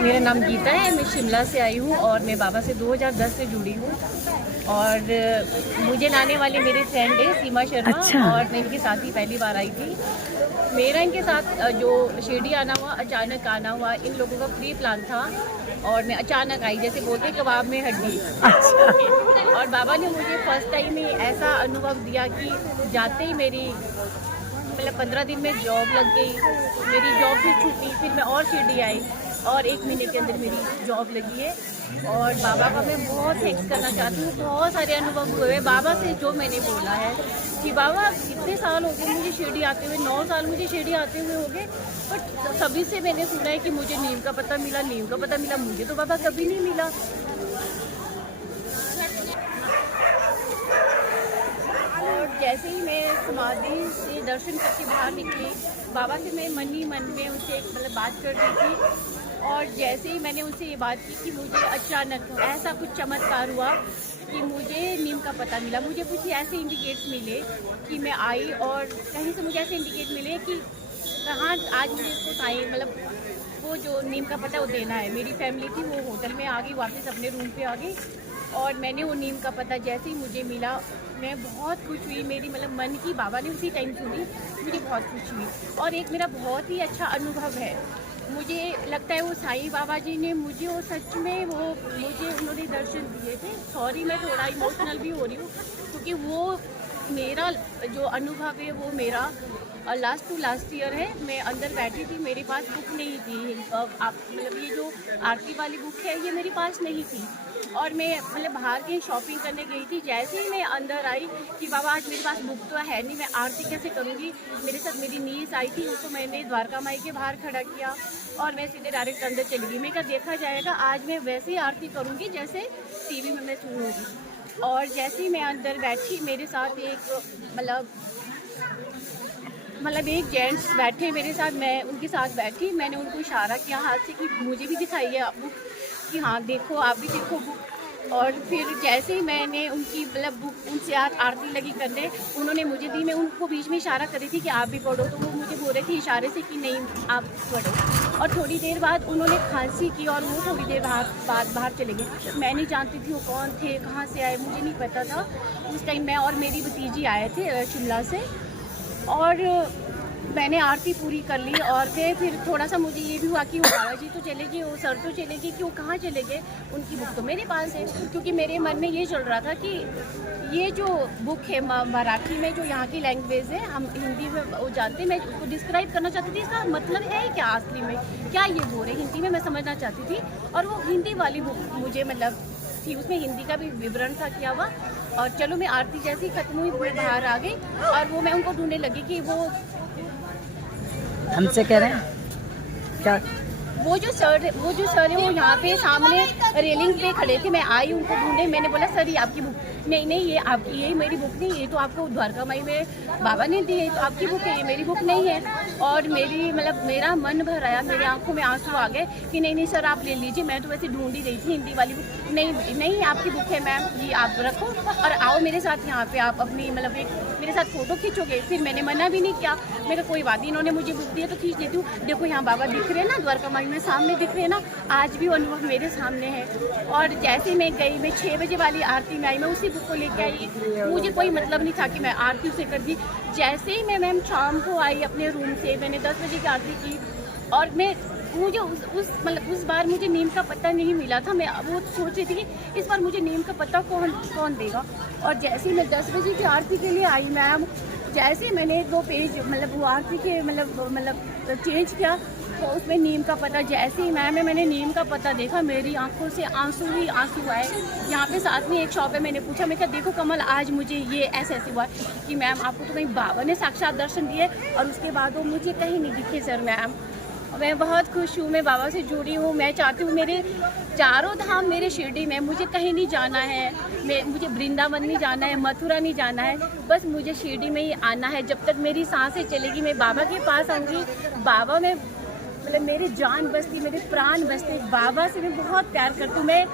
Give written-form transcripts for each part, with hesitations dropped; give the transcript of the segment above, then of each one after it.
मेरा नाम गीता है, मैं शिमला से आई हूँ और मैं बाबा से 2010 से जुड़ी हूँ। और मुझे लाने वाले मेरे फ्रेंड है सीमा शर्मा। अच्छा। और मैं इनके साथ ही पहली बार आई थी। मेरा इनके साथ जो शिरडी आना हुआ, अचानक आना हुआ। इन लोगों का प्री प्लान था और मैं अचानक आई, जैसे बोलते कबाब में हड्डी। अच्छा। और बाबा ने मुझे फर्स्ट टाइम ही ऐसा अनुभव दिया कि जाते ही मेरी 15 दिन में जॉब लग गई। मेरी जॉब भी छूटी, फिर मैं और शिरडी आई और 1 महीने के अंदर मेरी जॉब लगी है। और बाबा का मैं बहुत थैंक्स करना चाहती हूँ। बहुत सारे अनुभव हुए बाबा से, जो मैंने बोला है कि बाबा कितने साल हो गए मुझे शिरडी आते हुए, 9 साल मुझे शिरडी आते हुए हो गए। बट सभी से मैंने सुना है कि मुझे नीम का पता मिला, नीम का पता मिला। मुझे तो बाबा कभी नहीं मिला। और जैसे ही मैं समाधि से दर्शन करके बाहर निकली, बाबा से मैं मन ही मन में उनसे बात कर रही थी। और जैसे ही मैंने उनसे ये बात की कि मुझे अचानक ऐसा कुछ चमत्कार हुआ कि मुझे नीम का पता मिला। मुझे कुछ ऐसे इंडिकेट्स मिले कि मैं आई और कहीं से मुझे ऐसे इंडिकेट मिले कि कहाँ आज मुझे इसको टाइम वो जो नीम का पता वो देना है। मेरी फैमिली थी वो होटल में आ गई, वापस अपने रूम पे आ गई और मैंने वो नीम का पता जैसे ही मुझे मिला, मैं बहुत खुश हुई। मेरी मन की बाबा ने उसी टाइम सुनी, मुझे बहुत खुश हुई। और एक मेरा बहुत ही अच्छा अनुभव है, मुझे लगता है वो साईं बाबा जी ने मुझे वो सच में मुझे उन्होंने दर्शन दिए थे। सॉरी, मैं थोड़ा इमोशनल भी हो रही हूँ क्योंकि वो मेरा जो अनुभव है वो मेरा लास्ट टू लास्ट ईयर है। मैं अंदर बैठी थी, मेरे पास बुक नहीं थी। आप ये जो आरती वाली बुक है ये मेरे पास नहीं थी और मैं बाहर के शॉपिंग करने गई थी। जैसे ही मैं अंदर आई कि बाबा आज मेरे पास बुक तो है नहीं, मैं आरती कैसे करूँगी। मेरे साथ मेरी नीस आई थी, उसको मैंने द्वारका माई के बाहर खड़ा किया और मैं सीधे डायरेक्ट अंदर चली गई। मैं क्या देखा जाएगा, आज मैं वैसे ही आरती करूँगी जैसे टीवी में मैं सुनूँगी। और जैसे ही मैं अंदर बैठी, मेरे साथ एक एक जेंट्स बैठे मेरे साथ, मैं उनके साथ बैठी। मैंने उनको इशारा किया हाथ से कि मुझे भी दिखाइए आप बुक, कि हाँ देखो, आप भी देखो बुक। और फिर जैसे ही मैंने उनकी बुक उनसे आरती लगी करने, उन्होंने मुझे दी। मैं उनको बीच में इशारा कर रही थी कि आप भी पढ़ो, तो वो मुझे बोल रहे थे इशारे से कि नहीं आप पढ़ो। और थोड़ी देर बाद उन्होंने खांसी की और वो थोड़ी देर बाहर चले गए। मैं नहीं जानती थी वो कौन थे, कहाँ से आए, मुझे नहीं पता था। उस टाइम मैं और मेरी भतीजी आए थे शिमला से और मैंने आरती पूरी कर ली। और फिर थोड़ा सा मुझे ये भी हुआ कि वो बाबा जी तो चले गए, वो सर तो चले गए, कि वो कहाँ चले गए। उनकी बुक तो मेरे पास है, क्योंकि मेरे मन में ये चल रहा था कि ये जो बुक है मराठी में, जो यहाँ की लैंग्वेज है, हम हिंदी में वो जानते हैं। मैं उसको डिस्क्राइब करना चाहती थी, इसका मतलब है क्या असली में, क्या ये बोल रहे हिंदी में, मैं समझना चाहती थी। और वो हिंदी वाली बुक मुझे थी, उसमें हिंदी का भी विवरण था किया हुआ। और चलो, मैं आरती जैसे ही खत्म हुई मैं बाहर आ गई और मैं उनको ढूंढने लगी कि वो हमसे कह रहे हैं क्या। वो जो सर है वो यहाँ पे सामने रेलिंग पे खड़े थे। मैं आई उनको ढूंढे, मैंने बोला सर ये आपकी बुक, नहीं ये आपकी, ये मेरी बुक नहीं, ये तो आपको द्वारका माई में बाबा ने दी है, तो आपकी बुक है, ये मेरी बुक नहीं है। और मेरी मेरा मन भर आया, मेरी आंखों में आंसू आ गए कि नहीं सर आप ले लीजिए, मैं तो वैसे ढूंढ ही रही थी हिंदी वाली बुक। नहीं आपकी बुक है मैम, ये आप रखो और आओ मेरे साथ यहाँ पे, आप अपनी एक मेरे साथ फ़ोटो खींचोगे। फिर मैंने मना भी नहीं किया, मैं कहा कोई बात नहीं, इन्होंने मुझे बुक दी है तो खींच लेती हूँ। देखो यहाँ बाबा दिख रहे हैं ना, द्वारका माई में सामने दिख रहे हैं ना, आज भी वो अनुभव मेरे सामने है। और जैसे मैं गई, मैं 6 बजे वाली आरती में आई, मैं उसी बुक को लेके आई। मुझे कोई मतलब नहीं था कि मैं आरती उसे कर दी। जैसे ही मैं मैम शाम को आई अपने रूम से, मैंने 10 बजे की आरती की और मुझे उस बार मुझे नीम का पता नहीं मिला था। मैं वो सोच रही थी कि इस बार मुझे नीम का पता कौन देगा। और जैसे ही मैं 10 बजे की आरती के लिए आई मैम, जैसे ही मैंने 2 पेज वो आरती के चेंज किया तो उसमें नीम का पता, जैसे ही मैंने नीम का पता देखा, मेरी आंखों से आंसू ही आंसू आए। यहाँ पे साथ में एक शॉप है, मैंने पूछा, मैं क्या देखो कमल आज मुझे ये ऐसे हुआ कि मैम आपको तो कहीं बाबा ने साक्षात दर्शन दिए और उसके बाद वो मुझे कहीं नहीं दिखे सर मैम। मैं बहुत खुश हूँ, मैं बाबा से जुड़ी हूँ। मैं चाहती हूँ मेरे चारों धाम मेरे शिरडी में, मुझे कहीं नहीं जाना है, मुझे वृंदावन नहीं जाना है, मथुरा नहीं जाना है, बस मुझे शिरडी में ही आना है। जब तक मेरी सांसें चलेगी मैं बाबा के पास आऊँगी। बाबा में मेरी जान बसती, मेरे प्राण बसते, बाबा से मैं बहुत प्यार करती हूँ। मैं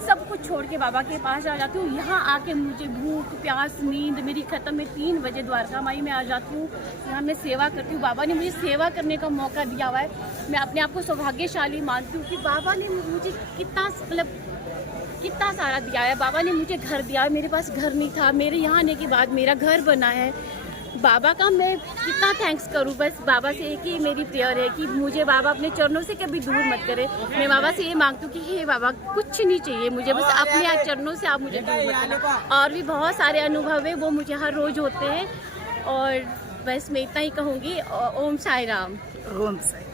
सब कुछ छोड़ के बाबा के पास आ जाती हूँ। यहाँ आके मुझे भूख प्यास नींद मेरी खत्म, मैं 3 बजे द्वारका माई में आ जाती हूँ। यहाँ मैं सेवा करती हूँ। बाबा ने मुझे सेवा करने का मौका दिया हुआ है। मैं अपने आप को सौभाग्यशाली मानती हूँ कि बाबा ने मुझे कितना सारा दिया है। बाबा ने मुझे घर दिया है, मेरे पास घर नहीं था, मेरे यहाँ आने के बाद मेरा घर बना है। बाबा का मैं कितना थैंक्स करूँ। बस बाबा से एक ही मेरी प्रेयर है कि मुझे बाबा अपने चरणों से कभी दूर मत करे। मैं बाबा से ये मांगती हूँ कि हे बाबा कुछ नहीं चाहिए मुझे, बस अपने चरणों से आप मुझे दूर मत करना। और भी बहुत सारे अनुभव है वो मुझे हर रोज़ होते हैं। और बस मैं इतना ही कहूँगी। ओम साई राम। ओम साई।